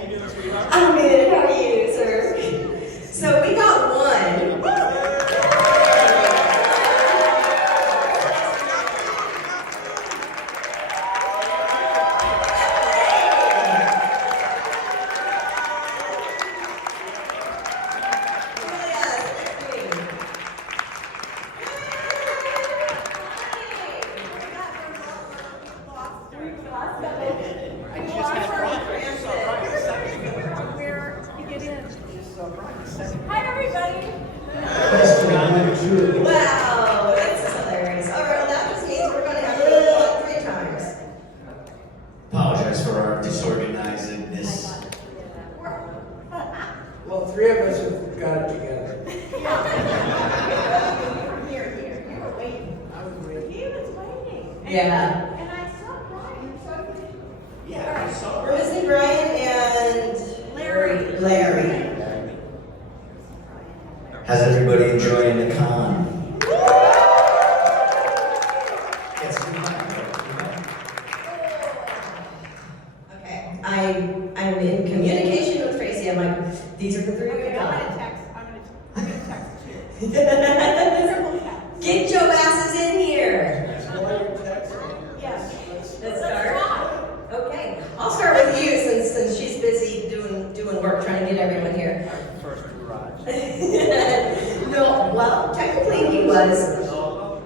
you doing, sweetheart? I'm good. How are you, sir? So we got one. I just had Brian. I saw Brian a second ago. Where you get in. Just saw Brian a second ago. Hi, everybody. Wow, that's hilarious. All right, well, that just means we're going to have to go on 3 times. Apologize for our disorganizedness. Well, 3 of us have got it together. Here. You were waiting. I was waiting. He was waiting. Yeah. And I saw Brian, so Yeah, I saw We're missing Brian and Larry. How's everybody enjoying the con? It's Okay, I'm in communication with Tracy. I'm like, these are the 3 we okay, I'm got. gonna text. I'm gonna text you. Triple text. Get your asses in here. Yes. Let's start. Okay, I'll start with you since she's busy doing work trying to get everyone here. first garage. No, well, technically he was,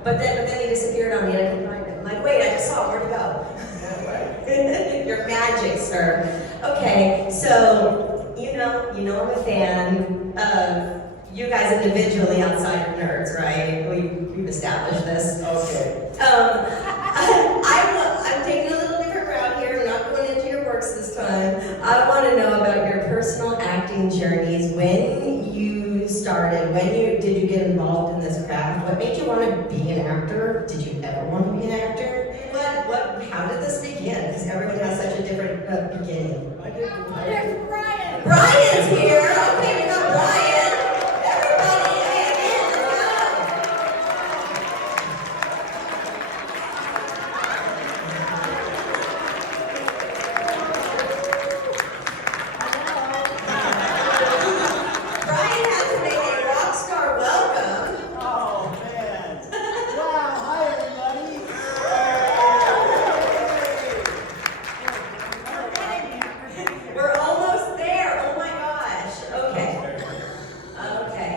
but then he disappeared on me and I couldn't find him. I'm like, wait, I just saw him. Where'd he go? Your magic, sir. Okay, so you know I'm a fan of you guys individually outside of nerds, right? We've established this. Okay. I'm taking a little different route here. I'm not going into your works this time. I want to know about your personal acting journeys. When you started, did you get involved in this craft? What made you want to be an actor? Did you ever want to be an actor? How did this begin? Because everyone has such a different beginning. There's Brian. Brian's here. Okay, we got Brian. Everybody, hey, let's go. Brian has to make a rock star welcome. Oh, man. Wow, hi, everybody. We're almost there. Oh my gosh. Okay. Okay.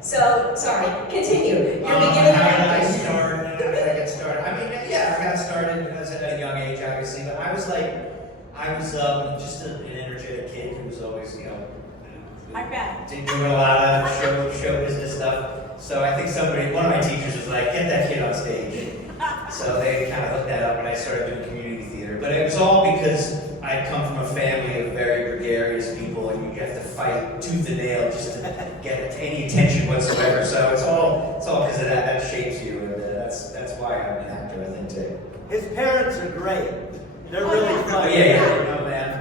So, sorry. Continue. You're beginning How did I acting. start? How did I get started? I mean, yeah, I got started at a young age, obviously, but I was just an energetic kid who was always, I bet. didn't do a lot of show business stuff. So I think one of my teachers was like, get that kid on stage. So they kind of hooked that up when I started doing community theater. But it was all because I come from a family of very gregarious people, and you have to fight tooth and nail just to get any attention whatsoever. So it's all because of that. That shapes you, and that's why I'm an actor, I think, too. His parents are great. They're really Oh funny. yeah, you know that.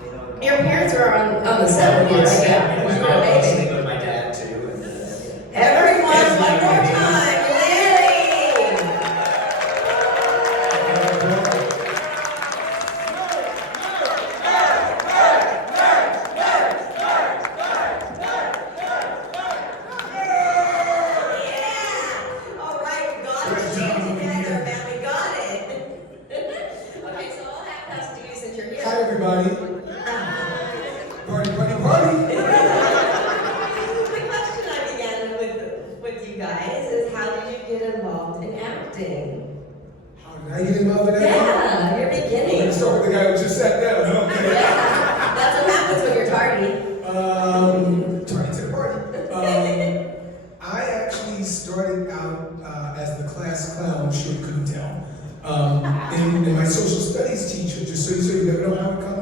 They know Your parents were on the set with you, right? Yeah. I Okay. was sleeping with my dad too. And, yeah. Everyone, one more time. Larry! Yeah! All right, we got it. Together, man. We got it. Okay, so I'll have to do since you're here. Hi, everybody. Party, party, party. The question I began with you guys is how did you get involved in acting? How did I get involved in that? Yeah, your beginning. Let's start with the guy who just sat down. Okay. Yeah, that's what happens when you're tardy. Tardy to the party. I actually started out as the class clown. Sure, you couldn't tell. And my social studies teacher, just so you never know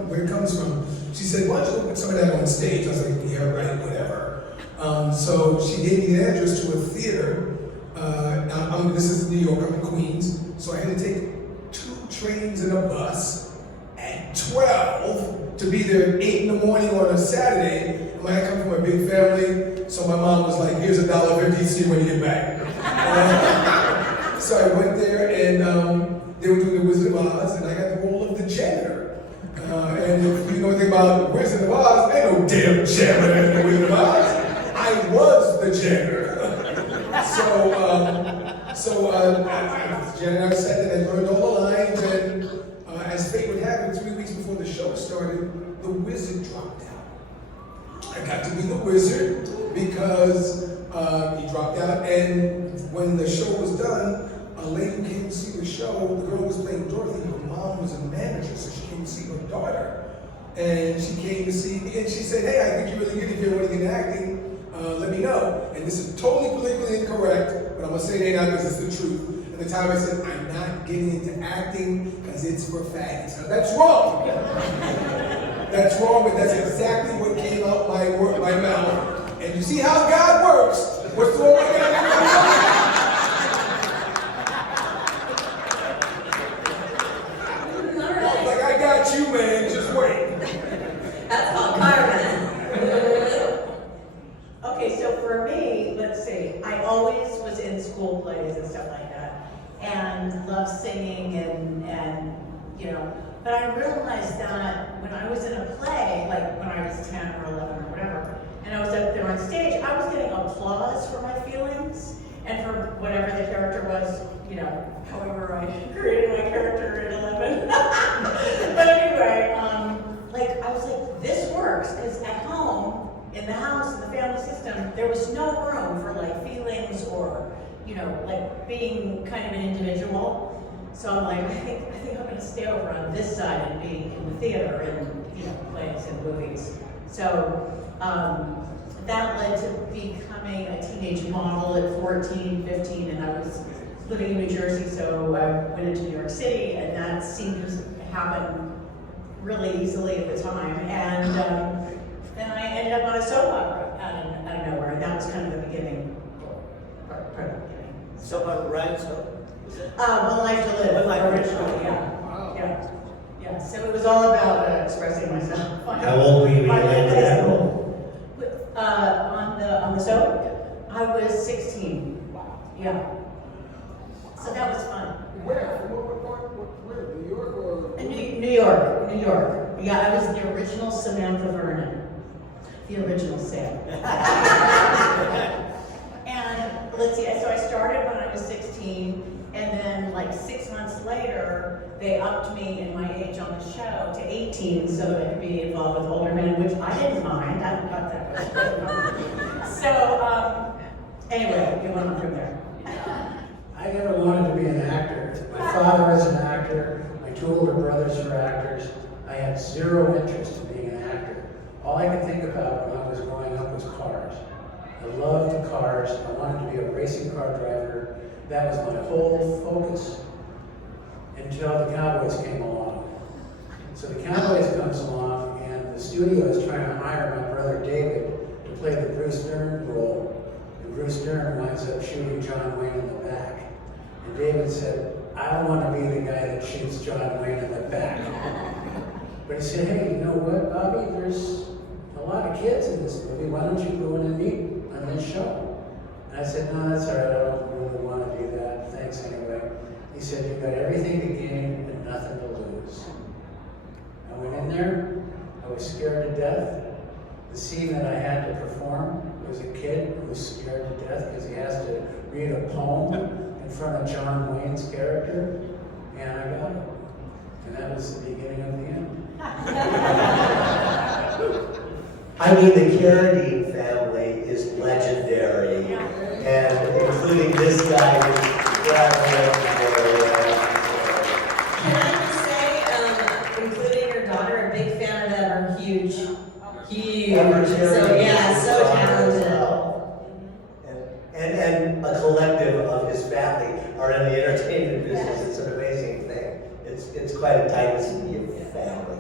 where it comes from, she said, "Why don't you put some of that on stage?" I was like, "Yeah, right, whatever." So she gave me the address to a theater. This is New York. I'm in Queens, so I had to take 2 trains and a bus at 12 to be there at 8 in the morning on a Saturday. I come from a big family, so my mom was like, "Here's $1.50, see when you get back." So I went there, and they were doing The Wizard of Oz, and I got the role of the janitor. And if you know anything about about Wizard of Oz, ain't no damn janitor in the Wizard of Oz. I was the janitor. Janitor sat there and learned all the lines, and as fate would have it, 3 weeks before the show started, the wizard dropped out. I got to be the wizard because he dropped out, and when the show was done, a lady came to see the show. The girl was playing Dorothy. Her mom was a manager, so she came to see her daughter. And she came to see me, and she said, "Hey, I think you're really good if you want to get into acting. Let me know." And this is totally politically incorrect, but I'm gonna say it now because it's the truth. At the time, I said, "I'm not getting into acting because it's for faggots." Now that's wrong. That's wrong, but that's exactly what came out my mouth. And you see how God works. What's wrong with that? Like, I got you, man. Just wait. That's called karma. Okay, so for me, let's see, I always was in school plays and stuff like that, and loved singing and you know, but I realized that when I was in a play, like when I was 10 or 11 or whatever, and I was up there on stage, I was getting applause for my feelings and for whatever the character was, you know, however I created my character at 11. But anyway, like I was like, this works, because at home, in the house, in the family system, there was no room for like feelings or, you know, like being kind of an individual. So I'm like, I think I'm going to stay over on this side and be in the theater and, you know, plays and movies. So that led to becoming a teenage model at 14, 15, and I was living in New Jersey, so I went into New York City, and that seemed to happen really easily at the time. And then I ended up on a soap opera out of nowhere, and that was kind of the beginning. Part of the beginning. So about Ryan, so was it? One Life to Live. One Life to Live. Originally, yeah. So it was all about expressing myself. How old were you when you landed that role? On the soap, I was 16. Yeah. So that was fun. Where? Where? New York or? New York. Yeah, I was the original Samantha Vernon. The original Sam. And let's see, so I started when I was 16, and then like 6 months later, they upped me in my age on the show to 18 so that I could be involved with older men, which I didn't mind. I thought that was good. So, anyway, we went on from there. I never wanted to be an actor. My father is an actor. My 2 older brothers are actors. I had zero interest in being an actor. All I could think about when I was growing up was cars. I loved cars. I wanted to be a racing car driver. That was my whole focus until the Cowboys came along. So the Cowboys comes along, and the studio is trying to hire my brother David to play the Bruce Dern role. And Bruce Dern winds up shooting John Wayne in the back. And David said, "I don't want to be the guy that shoots John Wayne in the back." But he said, "Hey, you know what, Bobby? There's a lot of kids in this movie. Why don't you go in and meet on this show?" And I said, "No, that's all right. I don't really want to do that. Thanks anyway." He said, "You've got everything to gain and nothing to lose." I went in there. I was scared to death. The scene that I had to perform was a kid who was scared to death because he has to read a poem in front of John Wayne's character, and I got it. And that was the beginning of the end. I mean, the Carradine family is legendary, and including this guy is legendary. Can I just say, including your daughter, a big fan of them, are huge. So yeah, so talented. And a collective of his family are in the entertainment business. It's an amazing thing. It's quite a dynasty of family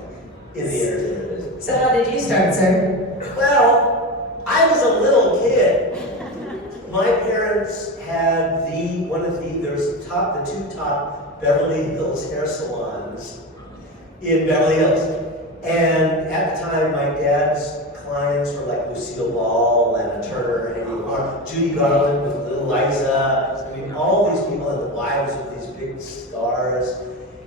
in the entertainment business. So how did you start, sir? Well, I was a little kid. My parents had the two top Beverly Hills hair salons in Beverly Hills. And at the time, my dad's clients were like Lucille Ball, Lana Turner, Judy Garland with Little Liza. I mean, all these people and the wives of these big stars.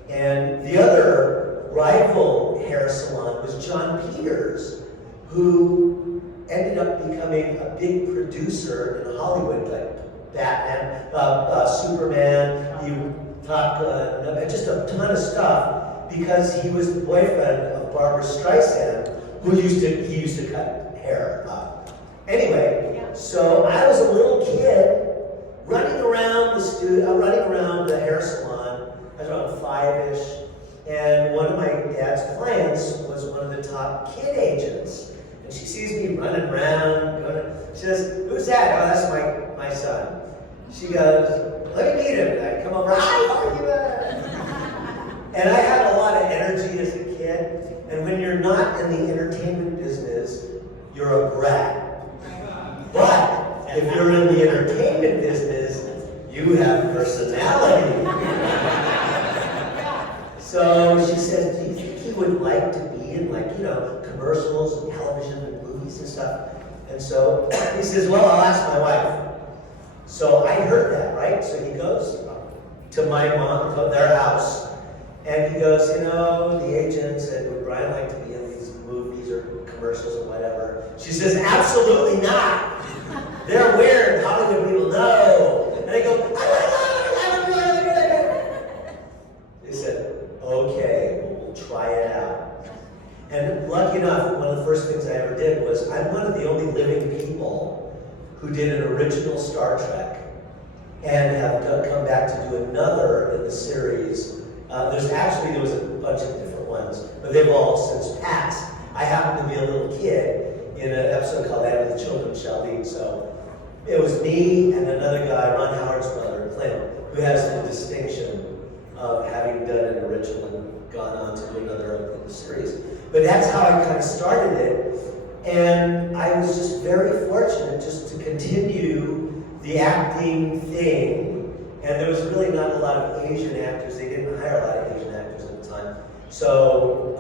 And the other rival hair salon was John Peters, who ended up becoming a big producer in Hollywood, like Batman, Superman, just a ton of stuff, because he was the boyfriend of Barbara Streisand, he used to cut hair up. Anyway, so I was a little kid running around the hair salon. I was around 5-ish, and one of my dad's clients was one of the top kid agents. And she sees me running around, she says, "Who's that?" "Oh, that's my son." She goes, "Let me meet him." And I come over, "Hi, how are you?" And I had a lot of energy as a kid, and when you're not in the entertainment business, you're a brat. But if you're in the entertainment business, you have personality. So she says, "Do you think he would like to be in, like, commercials and television and movies and stuff?" And so he says, "Well, I'll ask my wife." So I heard that, right? So he goes to my mom, their house, and he goes, "The agent said, would Brian like to be in these movies or commercials or whatever?" She says, "Absolutely not. They're weird. Hollywood people know." And I go, they said, "Okay, we'll try it out." And lucky enough, one of the first things I ever did was, I'm one of the only living people who did an original Star Trek and have come back to do another in the series. There was a bunch of different ones, but they've all since passed. I happened to be a little kid in an episode called "And the Children Shall Lead," so it was me and another guy, Ron Howard's brother, Clint, who has the distinction of having done an original and gone on to do another in the series. But that's how I kind of started it, and I was just very fortunate just to continue the acting thing. And there was really not a lot of Asian actors. They didn't hire a lot of Asian actors at the time. So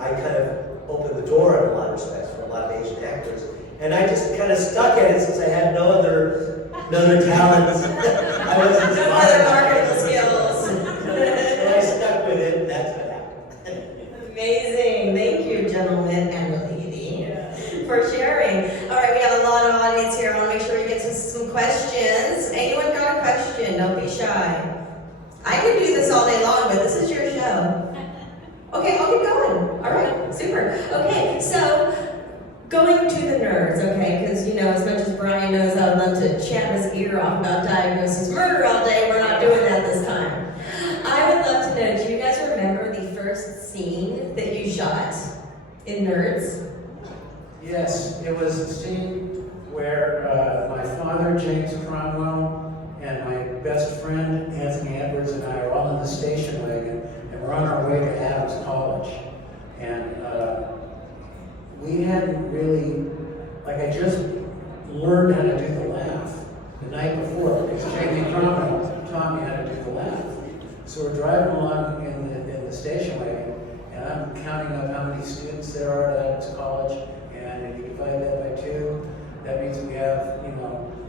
I kind of opened the door in a lot of respects for a lot of Asian actors. And I just kind of stuck at it since I had no other talents. I wasn't No other marketable skills. So I stuck with it, and that's what happened. Amazing. Thank you, gentlemen and lady, for sharing. All right, we have a lot of audience here. I want to make sure we get to some questions. Anyone got a question? Don't be shy. I could do this all day long, but this is your show. Okay, I'll keep going. All right, super. Okay, so going to the nerds, okay, because, as much as Brian knows, I would love to chat his ear off about Diagnosis Murder all day. We're not doing that this time. I would love to know, do you guys remember the first scene that you shot in Nerds? Yes, it was a scene where my father, James Cromwell, and my best friend, Anthony Edwards, and I are all in the station wagon, and we're on our way to Adams College. And we hadn't really, I just learned how to do the laugh the night before, because Jamie Cromwell taught me how to do the laugh. So we're driving along in the station wagon, and I'm counting up how many students there are at Adams College, and if you divide that by 2, that means we have,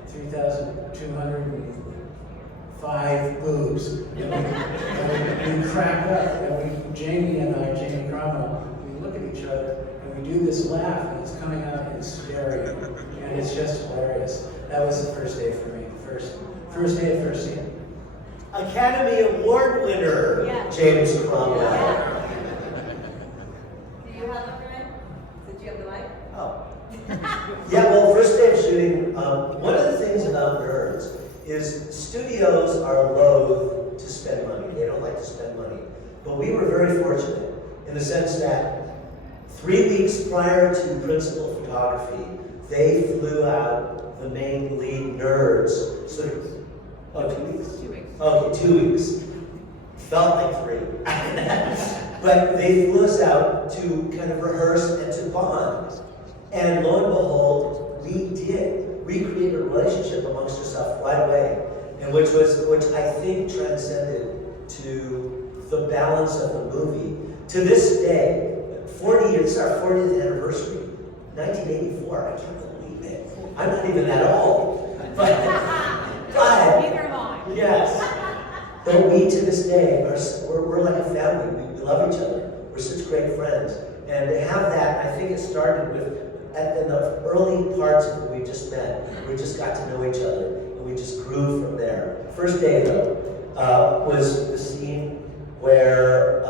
3,205 boobs. And we crack up, and Jamie Cromwell, we look at each other, and we do this laugh, and it's coming out in stereo, and it's just hilarious. That was the first day for me, first day of first scene. Academy Award winner, James Cromwell. Do you have a friend? Did you have the mic? Oh. Yeah, well, first day of shooting, one of the things about Nerds is studios are loath to spend money. They don't like to spend money. But we were very fortunate in the sense that 3 weeks prior to principal photography, they flew out the main lead nerds. So, 2 weeks? 2 weeks. Okay, 2 weeks. Felt like 3. But they flew us out to kind of rehearse and to bond. And lo and behold, we did. We created a relationship amongst ourselves right away, and which I think transcended to the balance of the movie. To this day, 40 years, our 40th anniversary, 1984. I can't believe it. I'm not even that old. But Neither am I. yes. But we, to this day, we're like a family. We love each other. We're We're such great friends. And to have that, I think it started with, in the early parts of when we just met, we just got to know each other, and we just grew from there. First day, though, was the scene where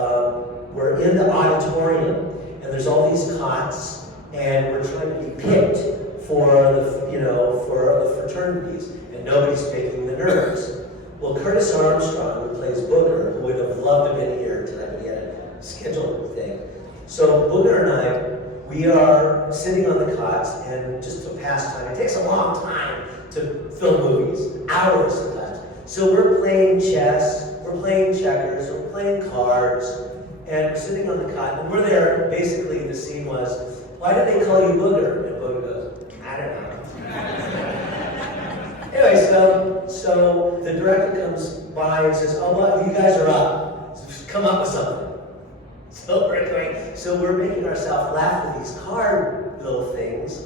we're in the auditorium, and there's all these cots, and we're trying to be picked for the fraternities, and nobody's picking the nerds. Well, Curtis Armstrong, who plays Booger, who would have loved to have been here tonight, but he had a scheduled thing. So Booger and I, we are sitting on the cots, and just to pass time, it takes a long time to film movies, hours sometimes. So we're playing chess, we're playing checkers, we're playing cards, and we're sitting on the cot, and we're there. Basically, the scene was, why did they call you Booger? And Booger goes, I don't know. Anyway, so the director comes by and says, oh, well, you guys are up. Come up with something. So we're making ourselves laugh with these card little things.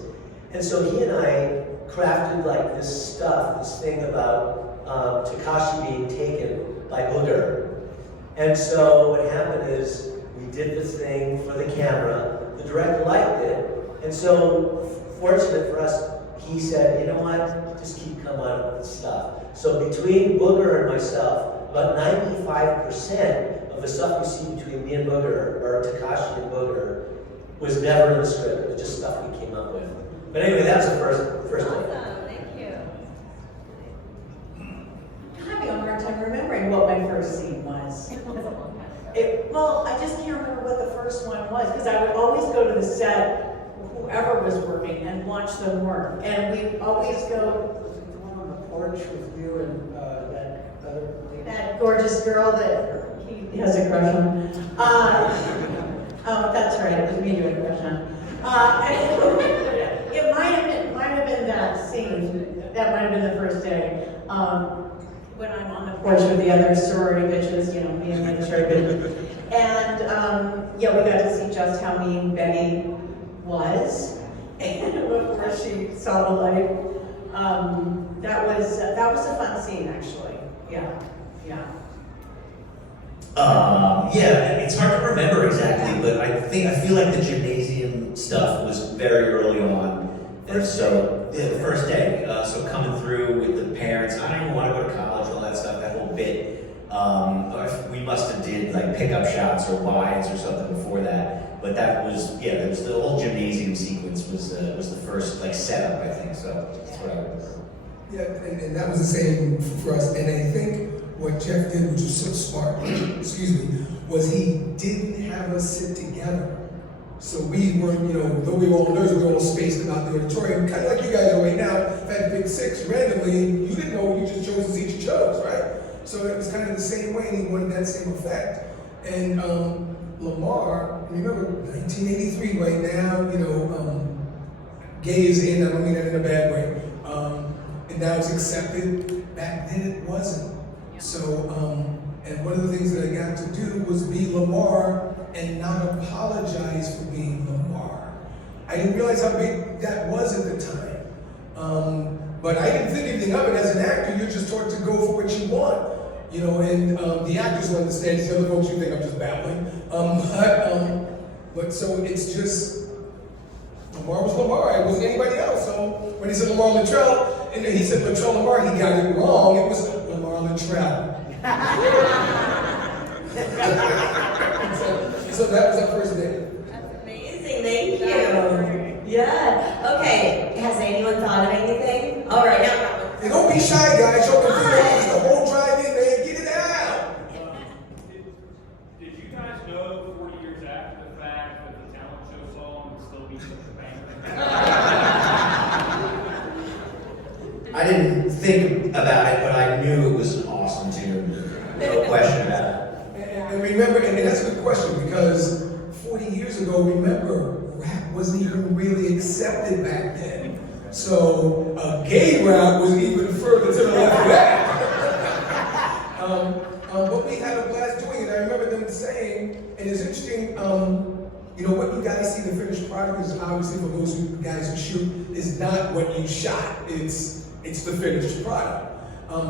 And so he and I crafted like this stuff, this thing about Takashi being taken by Booger. And so what happened is we did this thing for the camera. The director liked it. And so fortunate for us, he said, you know what, just keep coming up with stuff. So between Booger and myself, about 95% of the stuff you see between me and Booger, or Takashi and Booger, was never in the script. It was just stuff we came up with. But anyway, that was the first thing. Awesome, thank you. I'm having a hard time remembering what my first scene was. Well, I just can't remember what the first one was, because I would always go to the set, whoever was working, and watch them work. And we always go, Was it the one on the porch with you and that other lady? that gorgeous girl that he has a crush on. Oh, that's right, it was me doing a crush on. It might have been that scene. That might have been the first day. When I'm on the porch with the other sorority bitches, me and the other sorority bitches. And yeah, we got to see just how mean Betty was, and before she saw the light. That was a fun scene, actually. Yeah. Yeah, it's hard to remember exactly, but I feel like the gymnasium stuff was very early on. And so, yeah, the first day, so coming through with the parents, I don't even want to go to college, all that stuff, that whole bit. We must have did like pickup shots or wides or something before that. But that was, yeah, there was the whole gymnasium sequence was the first like setup, I think. So that's what I remember. Yeah, and that was the same for us. And I think what Jeff did, which was so smart, was he didn't have us sit together. So we weren't, though we were all nerds, we were all spaced about the auditorium, kind of like you guys are right now. If I had to pick six randomly, you didn't know, you just chose the seat you chose, right? So it was kind of the same way, and he wanted that same effect. And Lamar, remember 1983 right now, gay is in, I don't mean that in a bad way. And now it's accepted. Back then it wasn't. So, and one of the things that I got to do was be Lamar and not apologize for being Lamar. I didn't realize how big that was at the time. But I didn't think anything of it. As an actor, you're just taught to go for what you want. And the actors will understand. The other folks, you think I'm just babbling. But so it's just, Lamar was Lamar. It wasn't anybody else. So when he said Lamar Luttrell, and then he said Luttrell Lamar, he got it wrong. It was Lamar Luttrell. So that was our first day. That's amazing, thank you. Yeah, okay, has anyone thought of anything? All right, now. And don't be shy, guys. Show the whole drive-in, man. Get it out. Did you guys know 40 years after the fact that the talent show song would still be such a banger? I didn't think about it, but I knew it was an awesome tune. No question about it. And remember, and that's a good question, because 40 years ago, remember, rap wasn't even really accepted back then. So gay rap was even further to the left of that. But we had a blast doing it. I remember them saying, and it's interesting, what you guys see the finished product is obviously for those guys who shoot is not what you shot. It's the finished product.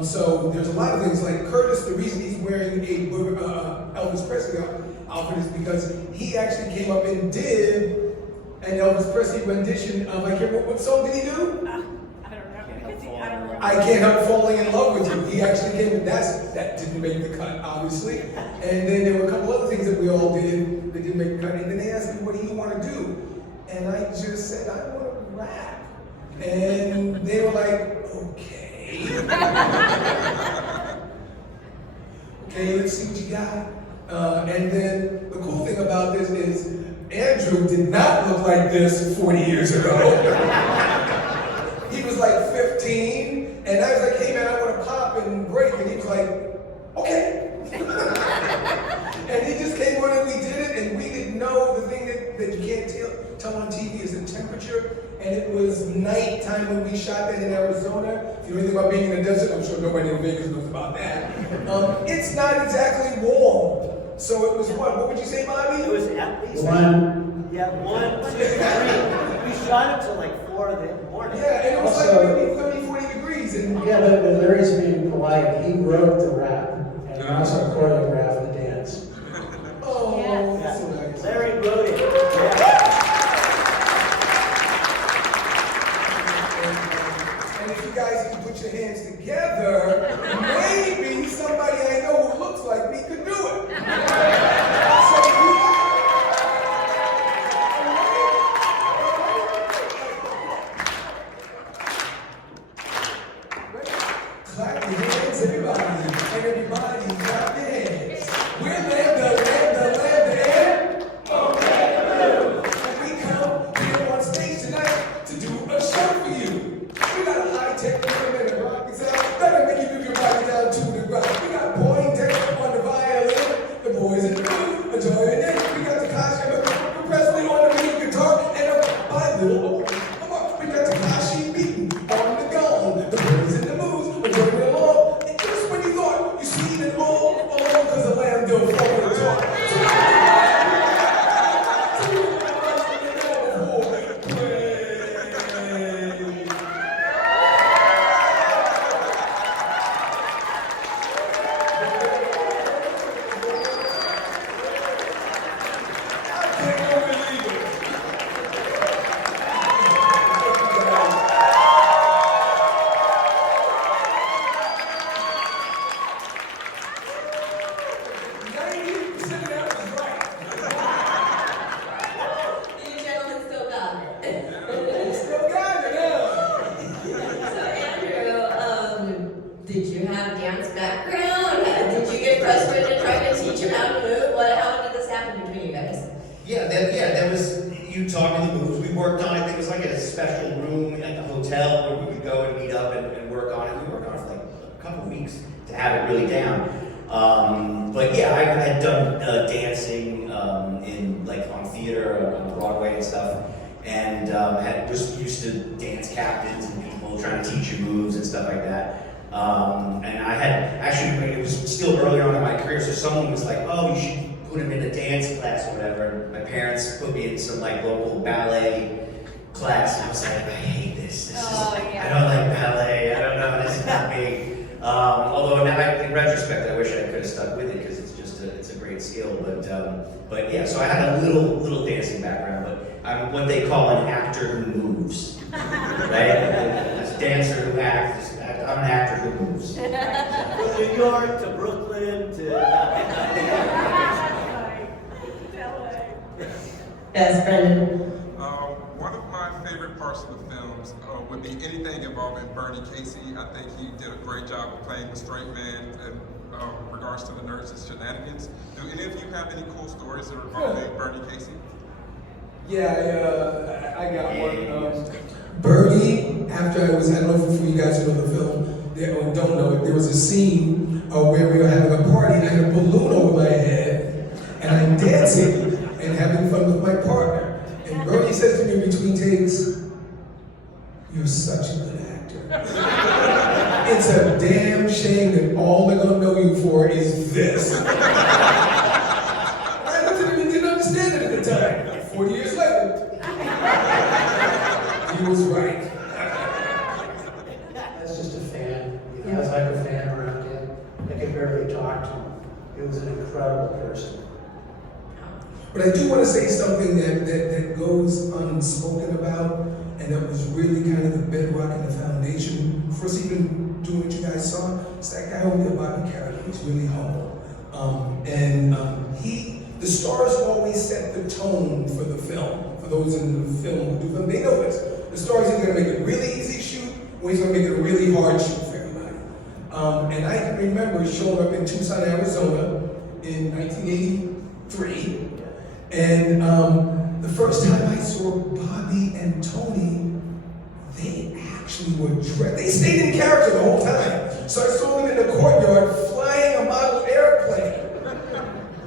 So there's a lot of things like Curtis. The reason he's wearing a Elvis Presley for this because he actually came up and did an Elvis Presley rendition of, I can't remember, what song did he do? I don't remember. I Can't Help Falling in Love with You. He actually came and that didn't make the cut, obviously. And then there were a couple other things that we all did that didn't make the cut. And then they asked me, what do you want to do? And I just said, I want to rap. And they were like, okay. Okay, let's see what you got. And then the cool thing about this is Andrew did not look like this 40 years ago. He was like 15, and I was like, hey man, I want to pop and break. And he was like, okay. And he just came on and we did it, and we didn't know the thing that you can't tell on TV is the temperature. And it was nighttime when we shot that in Arizona. If you know anything about being in the desert, I'm sure nobody in Vegas knows about that. It's not exactly warm. So it was what? What would you say, Bobby? It was at least 1. Yeah, 1, 2, 3. We shot it till like 4 in the morning. Yeah, and it was Also- like maybe 30, 40 degrees. And Yeah, but Larry's being polite. He wrote the rap and also choreographed the dance. oh, Yes. that's so nice. Larry wrote it. Yeah. And if you guys can put your hands together, maybe somebody I know who looks like me could do it. So clap your hands, everybody. And everybody clap your hands. We're Lambda, and we come here on stage tonight to do a show for you. We got a high-tech rhythm and a rock sound that'll make you move your body down to the ground. We got Poindexter on the violin, the boys in the booth, enjoying it. We got Takashi Presley on the lead guitar, and my little come on, we got Takashi beating on the gong. The boys in the moves, enjoying it along. And just when you thought you seen it all along, because the lamb don't fall in the talk. You gentlemen still got it. Still got it, yeah. So Andrew, did you have dance background? Did you get frustrated trying to teach him how to move? How did this happen between you guys? That was, you taught me the moves. We worked on it. It was like a special room at the hotel where we would go and meet up and work on it. We worked on it for like a couple of weeks to have it really down. But yeah, I had done dancing in like on theater on Broadway and stuff, and had just used to dance captains and people trying to teach you moves and stuff like that. And I had actually, it was still early on in my career, so someone was like, "Oh, you should put him in a dance class or whatever." My parents put me in some like local ballet class, and I was like, "I hate this. Oh, yeah. I don't like ballet. I don't know. This is not me." Although now, in retrospect, I wish I could have stuck with it because it's just it's a great skill. But yeah, so I had a little dancing background, but I'm what they call an actor who moves, right? This dancer who acts. I'm an actor who moves. From New York to Brooklyn to. Yes, Brendan. One of my favorite parts of the films would be anything involving Bernie Casey. I think he did a great job of playing the straight man in regards to the nurse's shenanigans. Do any of you have any cool stories that involve Bernie Casey? Yeah, I got one. Bernie, after I don't know if you guys know the film, or don't know it, there was a scene where we were having a party and I had a balloon over my head and I'm dancing and having fun with my partner. And Bernie says to me between takes, "You're such a good actor." It's a damn shame that all they're gonna know you for is this. I looked at him and didn't understand it at the time. 40 years later, he was right. That's just a fan. Because I'm a fan around him. I could barely talk to him. He was an incredible person. But I do want to say something that goes unspoken about, and that was really kind of the bedrock and the foundation for us even doing what you guys saw. It's that guy over there, Bobby Carradine. He's really humble. The stars always set the tone for the film. For those in the film who do film, they know this. The stars are going to make it a really easy shoot, or he's going to make it a really hard shoot for everybody. And I can remember showing up in Tucson, Arizona in 1983. And the first time I saw Bobby and Tony, they actually were dressed. They stayed in character the whole time. So I saw them in the courtyard flying a model airplane.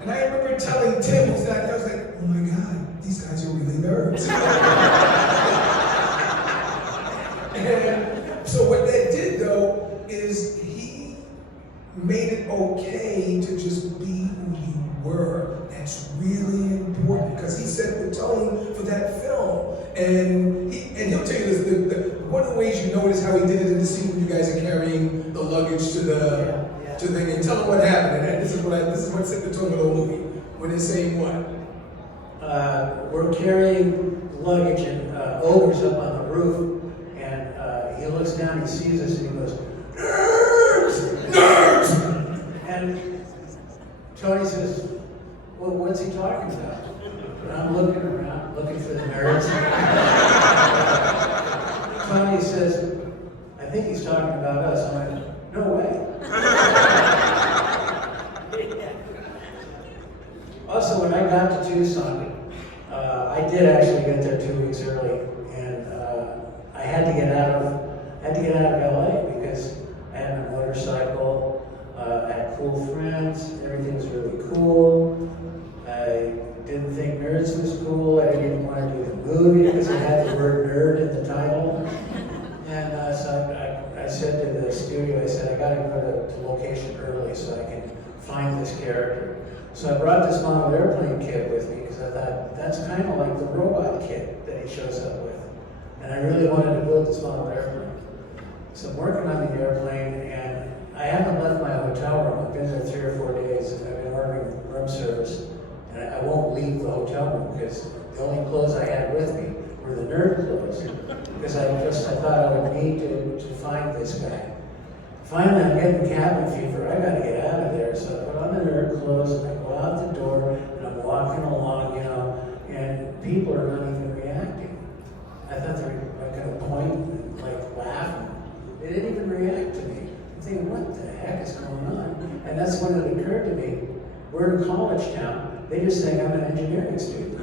And I remember telling Tim, who's not there, I was like, oh my God, these guys are really nerds. And so what that did though, is he made it okay to just be who you were. That's really important because he set the tone for that film. And he'll tell you this, one of the ways you notice how he did it in the scene when you guys are carrying the luggage to the thing, and tell them what happened. And this is what set the tone of the movie. When they're saying what? We're carrying luggage and Ogre's up on the roof, and he looks down, he sees us, and he goes, "Nerds! Nerds!" And Tony says, well, what's he talking about? And I'm looking around, looking for the nerds. Tony says, I think he's talking about us. I'm like, no way. Also, when I got to Tucson, I did actually get there 2 weeks early, and I had to get out of LA because I had a motorcycle, I had cool friends, everything was really cool. I didn't think Nerds was cool. I didn't even want to do the movie because it had the word nerd in the title. And so I said to the studio, I said, I got to go to location early so I can find this character. So I brought this model airplane kit with me because I thought that's kind of like the robot kit that he shows up with. And I really wanted to build this model airplane. So I'm working on the airplane, and I haven't left my hotel room. I've been there 3 or 4 days, and I've been ordering room service. And I won't leave the hotel room because the only clothes I had with me were the nerd clothes. Because I thought I would need to find this guy. Finally, I'm getting cabin fever. I gotta get out of there. So I put on the nerd clothes and I go out the door and I'm walking along, and people are not even reacting. I thought they were gonna point and laugh. And they didn't even react to me. I'm thinking, what the heck is going on? And that's when it occurred to me, we're in a college town. They just think I'm an engineering student.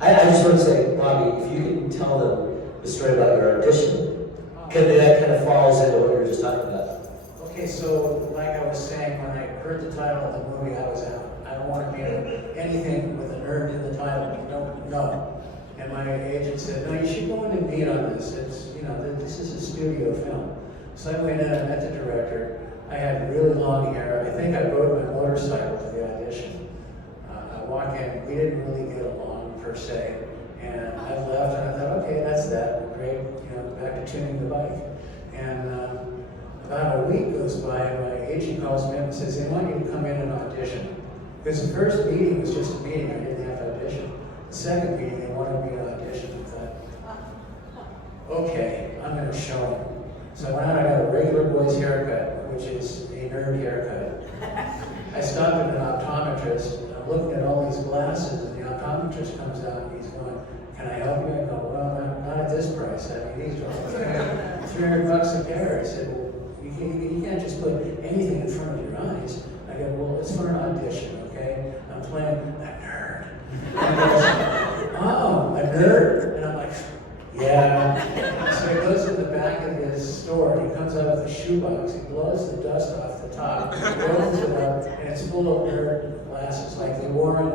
I just want to say, Bobby, if you can tell them the story about your audition, because that kind of falls into what we were just talking about. Okay, so like I was saying, when I heard the title of the movie, I was out. I don't want to be anything with a nerd in the title. No. And my agent said, no, you should go in and meet on this. It's, this is a studio film. So I went in and met the director. I had really long hair. I think I rode my motorcycle to the audition. I walk in, we didn't really get along per se. And I left and I thought, okay, that's that. Great, back to tuning the bike. And about a week goes by and my agent calls me up and says, they want you to come in and audition. Because the first meeting was just a meeting, I didn't have to audition. The second meeting, they wanted me to audition. I thought, okay, I'm going to show them. So I went out, I got a regular boy's haircut, which is a nerd haircut. I stopped at an optometrist, and I'm looking at all these glasses, and the optometrist comes out and he's going, can I help you? I go, well, not at this price. I mean, these are $300 a pair. I said, well, you can't just put anything in front of your eyes. I go, well, it's for an audition, okay? I'm playing a nerd. And he goes, oh, a nerd? And I'm like, yeah. So he goes to the back of his store, and he comes out with a shoebox. He blows the dust off the top, opens it up, and it's full of nerd glasses, like they wore in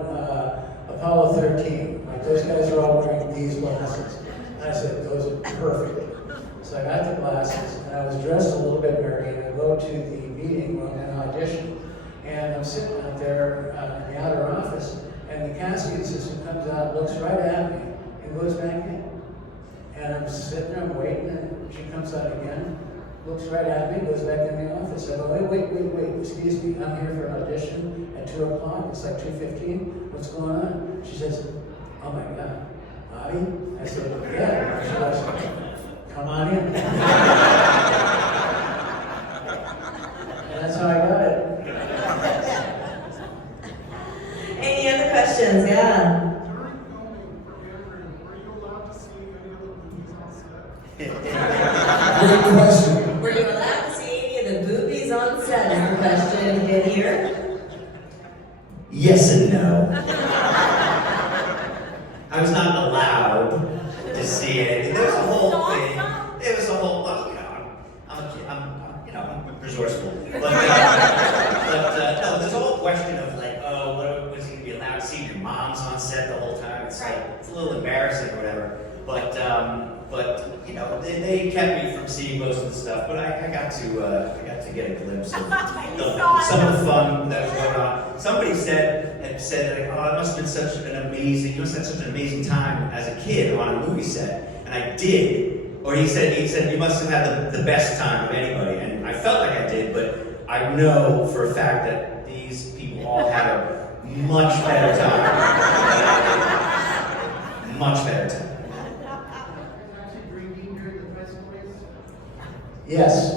Apollo 13. Like those guys are all wearing these glasses. And I said, those are perfect. So I got the glasses, and I was dressed a little bit nerdy, and I go to the meeting room and audition. And I'm sitting out there in the outer office, and the casting assistant comes out, looks right at me, and goes back in. And I'm sitting there, I'm waiting, and she comes out again. looks right at me, goes back in the office. I go, wait, excuse me, I'm here for an audition at 2 o'clock. It's like 2:15. What's going on? She says, oh my God, Bobby? I said, yeah. She goes, come on in. And that's how I got it. Any other questions? Yeah. During filming for Andrew, were you allowed to see any of the movies on set? Great question. Were you allowed to see any of the boobies on set? Is the question in here? Yes and no. I was not allowed to see it. There was a whole thing. There was a whole, well, you know, I'm a kid. I'm resourceful. But no, there's a whole question of like, oh, what was he gonna be allowed to see your mom's on set the whole time? It's like, it's a little embarrassing or whatever. But you know, they kept me from seeing most of the stuff. But I got to get a glimpse of some of the fun that was going on. Somebody said like, oh, it must have been you must have had such an amazing time as a kid on a movie set, and I did. Or he said you must have had the best time of anybody, and I felt like I did, but I know for a fact that these people all had a much better time. Much better time. Yes.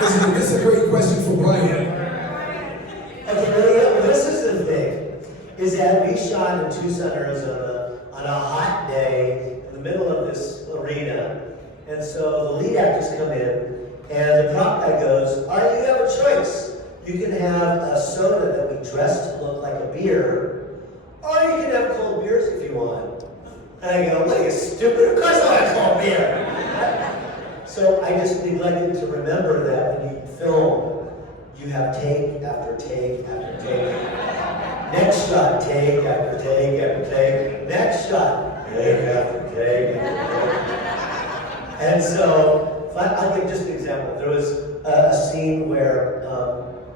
This is a great question for Brian. Okay, this is the thing, is that we shot in Tucson, Arizona on a hot day in the middle of this arena. And so the lead actors come in, and the prop guy goes, all right, you have a choice. You can have a soda that we dress to look like a beer, or you can have cold beers if you want. And I go, what are you, stupid? Of course I want cold beer. So I just neglected to remember that when you film, you have take after take after take. Next shot, take after take after take. Next shot, take after take after take. And so, I'll give just an example. There was a scene where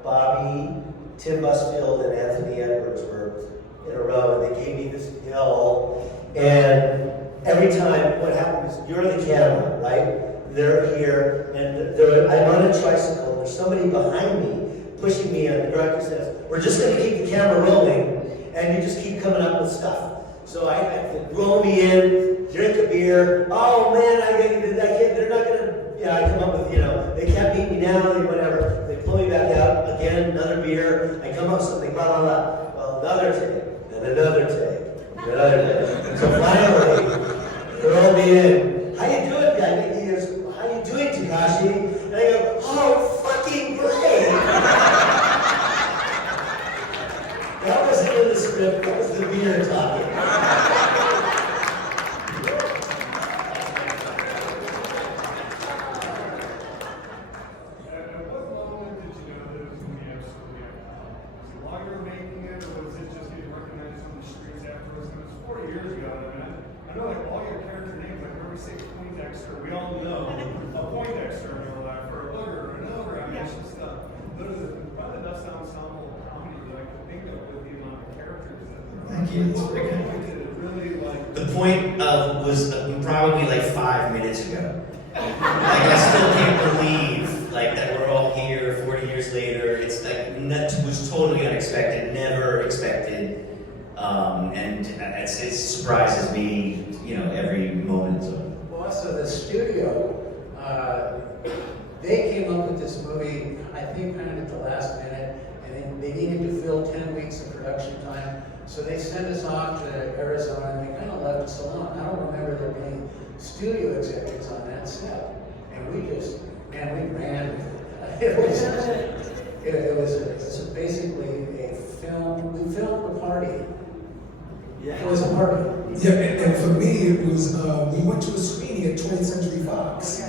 Bobby, Tim Busfield, and Anthony Edwards were in a row, and they gave me this hill. And every time, what happens, you're the camera, right? They're here, and I'm on a tricycle, there's somebody behind me pushing me, and the director says, we're just going to keep the camera rolling, and you just keep coming up with stuff. So I roll me in, drink a beer, oh man, I can't, they're not going to, I come up with, they can't beat me now, whatever. They pull me back out, again, another beer, I come up with something, blah, blah, blah. Well, another take, and another take, and another take. So finally, they roll me in. How you doing, guy? He goes, how you doing, Takashi? And I go, oh, fucking great! That wasn't in the script, that was the beer talking. At what moment did you know that it was going to be absolutely iconic? Was it while you were making it, or was it just getting recognized on the streets afterwards? It was 40 years ago, I know like all your character names, like whenever we say Poindexter, we all know a Poindexter in real life, or a booger, or an ogre, I mean, it's just those are probably the best ensemble comedy that I can think of with the amount of characters that there are. Thank you. What point did it really like? The point was probably like 5 minutes ago. Like I still can't believe like that we're all here 40 years later. It's like that was totally unexpected, never expected, and it surprises me, every moment. So. Well, also the studio, they came up with this movie, I think, kind of at the last minute, and they needed to fill 10 weeks of production time. So they sent us off to Arizona, and they kind of left us alone. I don't remember there being studio executives on that set. And we ran with it. It was basically a film. We filmed a party. Yeah. It was a party. Yeah, and for me, it was, we went to a screening at 20th Century Fox.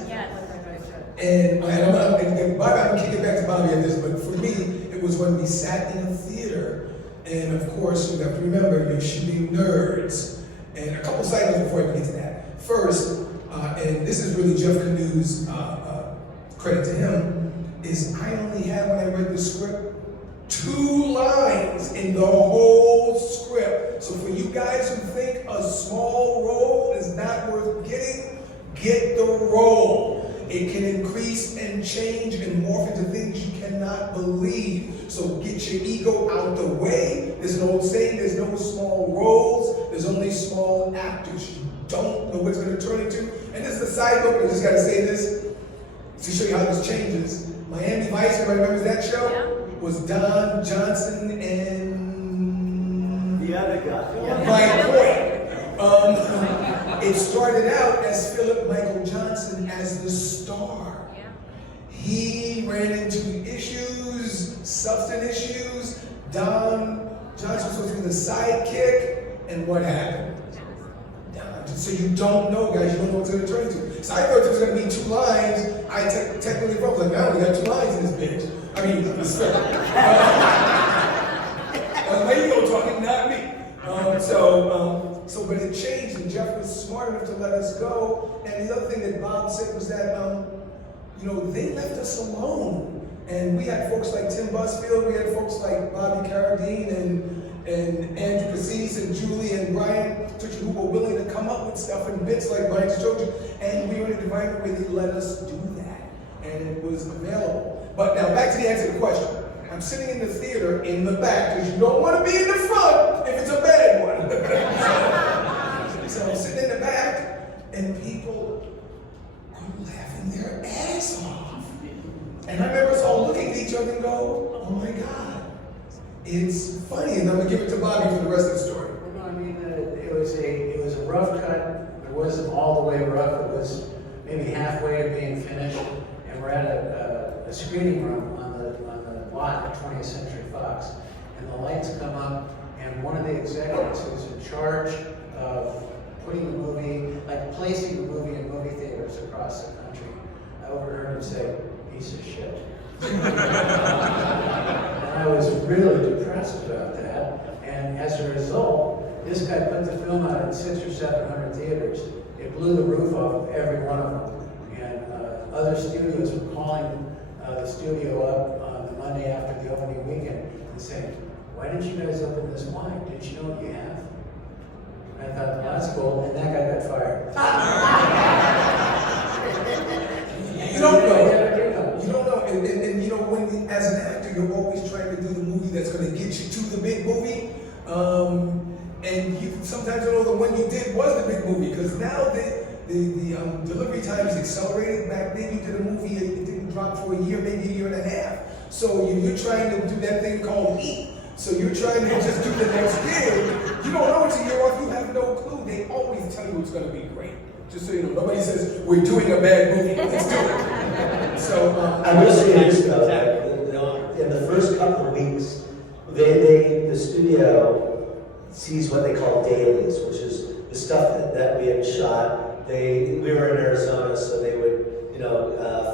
And Bobby, I'm kicking back to Bobby at this, but for me, it was when we sat in a theater, and of course, you have to remember, you're shooting nerds. And a couple side notes before I get to that. First, and this is really Jeff Canoe's credit to him, is I only had, when I read the script, 2 lines in the whole script. So for you guys who think a small role is not worth getting, get the role. It can increase and change and morph into things you cannot believe. So get your ego out the way. There's an old saying, there's no small roles, there's only small actors. You don't know what it's going to turn into. And this is a side note, I just got to say this to show you how this changes. Miami Vice, everybody remembers that show? Yeah. Was Don Johnson and The other guy. Brian Coy. It started out as Philip Michael Johnson as the star. Yeah. He ran into issues, substance issues. Don Johnson was supposed to be the sidekick, and what happened? So you don't know, guys. You don't know what it's going to turn into. So I thought it was going to be 2 lines. I technically wrote like, I only got 2 lines in this bitch. I mean, the script. Lady talking, not me. But it changed, and Jeff was smart enough to let us go. And the other thing that Bob said was that, they left us alone. And we had folks like Tim Busfield, we had folks like Bobby Carradine and Andrew Cassis and Julie and Brian Tucci, who were willing to come up with stuff and bits like Brian showed you. And we were in an environment where they let us do that. And it was available. But now back to the answer to the question. I'm sitting in the theater in the back, because you don't want to be in the front if it's a bad one. So I'm sitting in the back, and people are laughing their ass off. And I remember us all looking at each other and go, oh my God, it's funny. And I'm going to give it to Bobby for the rest of the story. No, I mean, it was a rough cut. It wasn't all the way rough. It was maybe halfway to being finished. And we're at a screening room on the lot at 20th Century Fox. And the lights come up, and one of the executives who's in charge of putting the movie, like placing the movie in movie theaters across the country, I overheard him say, "Piece of shit." And I was really depressed about that. And as a result, this guy put the film out in 600 or 700 theaters. It blew the roof off of every one of them. And other studios were calling the studio up on the Monday after the opening weekend and saying, "Why didn't you guys open this wide? Didn't you know what you have?" And I thought, well, that's cool. And that guy got fired. You don't know. You don't know. And when as an actor, you're always trying to do the movie that's going to get you to the big movie. And you sometimes don't know the one you did was the big movie, because now the delivery time is accelerated. Back then, you did a movie, it didn't drop for a year, maybe a year and a half. So you're trying to do that thing called eat. So you're trying to just do the next gig. You don't know it's a year off. You have no clue. They always tell you it's going to be great. Just so you know, nobody says we're doing a bad movie. Let's do it. So I will say this though, that in the first couple of weeks, the studio sees what they call dailies, which is the stuff that we had shot. We were in Arizona, so they would,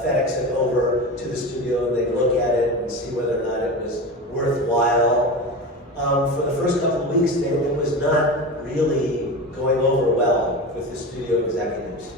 FedEx it over to the studio, and they'd look at it and see whether or not it was worthwhile. For the first couple of weeks, it was not really going over well with the studio executives.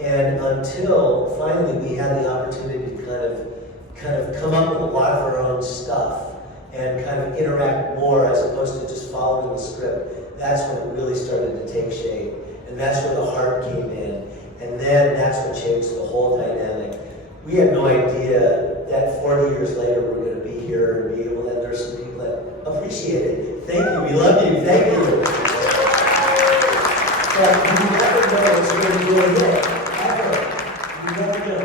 And until finally we had the opportunity to kind of come up with a lot of our own stuff and kind of interact more as opposed to just following the script, that's when it really started to take shape. And that's where the heart came in. And then that's what changed the whole dynamic. We had no idea that 40 years later we're going to be here and be able to, and there's some people that appreciate it. Thank you, we love you, thank you. But you never know what's going to do it yet, ever. You never know.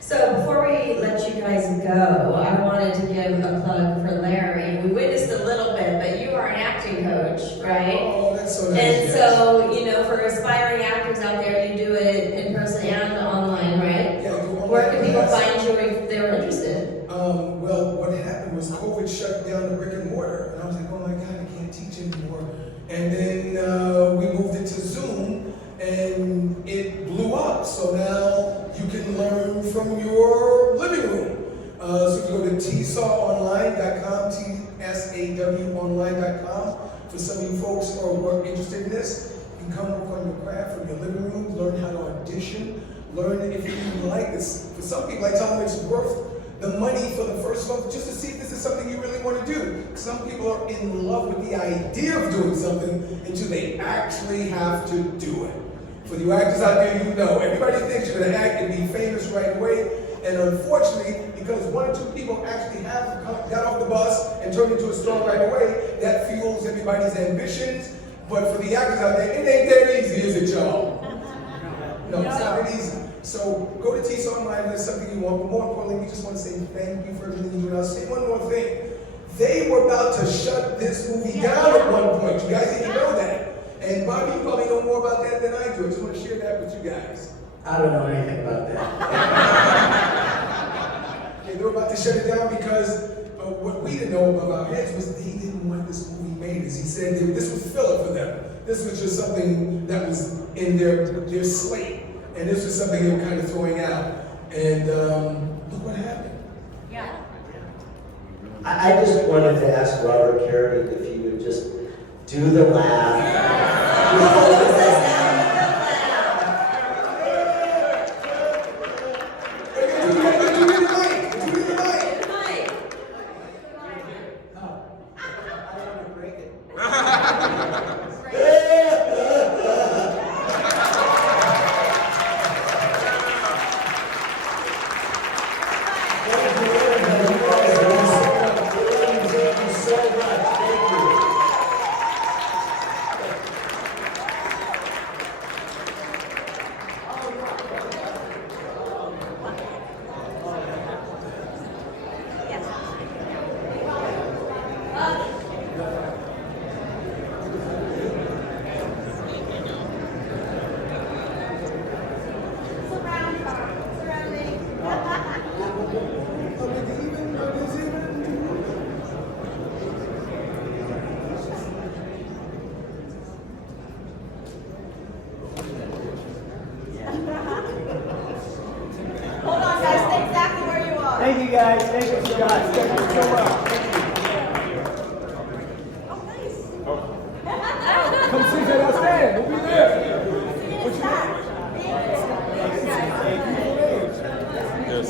So before we let you guys go, I wanted to give a plug for Larry. We witnessed a little bit, but you are an acting coach, right? oh, that's so nice. And yes. so, for aspiring actors out there, you do it in person and online, right? Yeah, I do online Where can people class. find you if they're interested? Well, what happened was COVID shut down the brick and mortar, and I was like, oh my God, I can't teach anymore. And then we moved it to Zoom, and it blew up. So now you can learn from your living room. So you go to tsawonline.com, tsawonline.com. For some of you folks who are interested in this, you can come work on your craft from your living room, learn how to audition, learn if you even like this. For some people, I tell them it's worth the money for the first month just to see if this is something you really want to do. Some people are in love with the idea of doing something until they actually have to do it. For you actors out there, you know, everybody thinks you're gonna act and be famous right away. And unfortunately, because one or two people actually got off the bus and turned into a star right away, that fuels everybody's ambitions. But for the actors out there, it ain't that easy, is it, y'all? No, it's not that easy. So go to TSON Live, there's something you want. But more importantly, we just want to say thank you for everything you do. I'll say one more thing. They were about to shut this movie down at one point. You guys didn't know that. And Bobby, you probably know more about that than I do. I just want to share that with you guys. I don't know anything about that. Okay, they were about to shut it down because what we didn't know above our heads was they didn't want this movie made. As he said, this was filler for them. This was just something that was in their slate. And this was something they were kind of throwing out. And look what happened. Yeah. I just wanted to ask Robert Carradine if he would just do the laugh. Hold on, guys. Stay exactly where you are. Thank you guys. Thank you guys. Thank you so much. Oh, nice. Come see that stand. We'll be there. What's your name? Yes,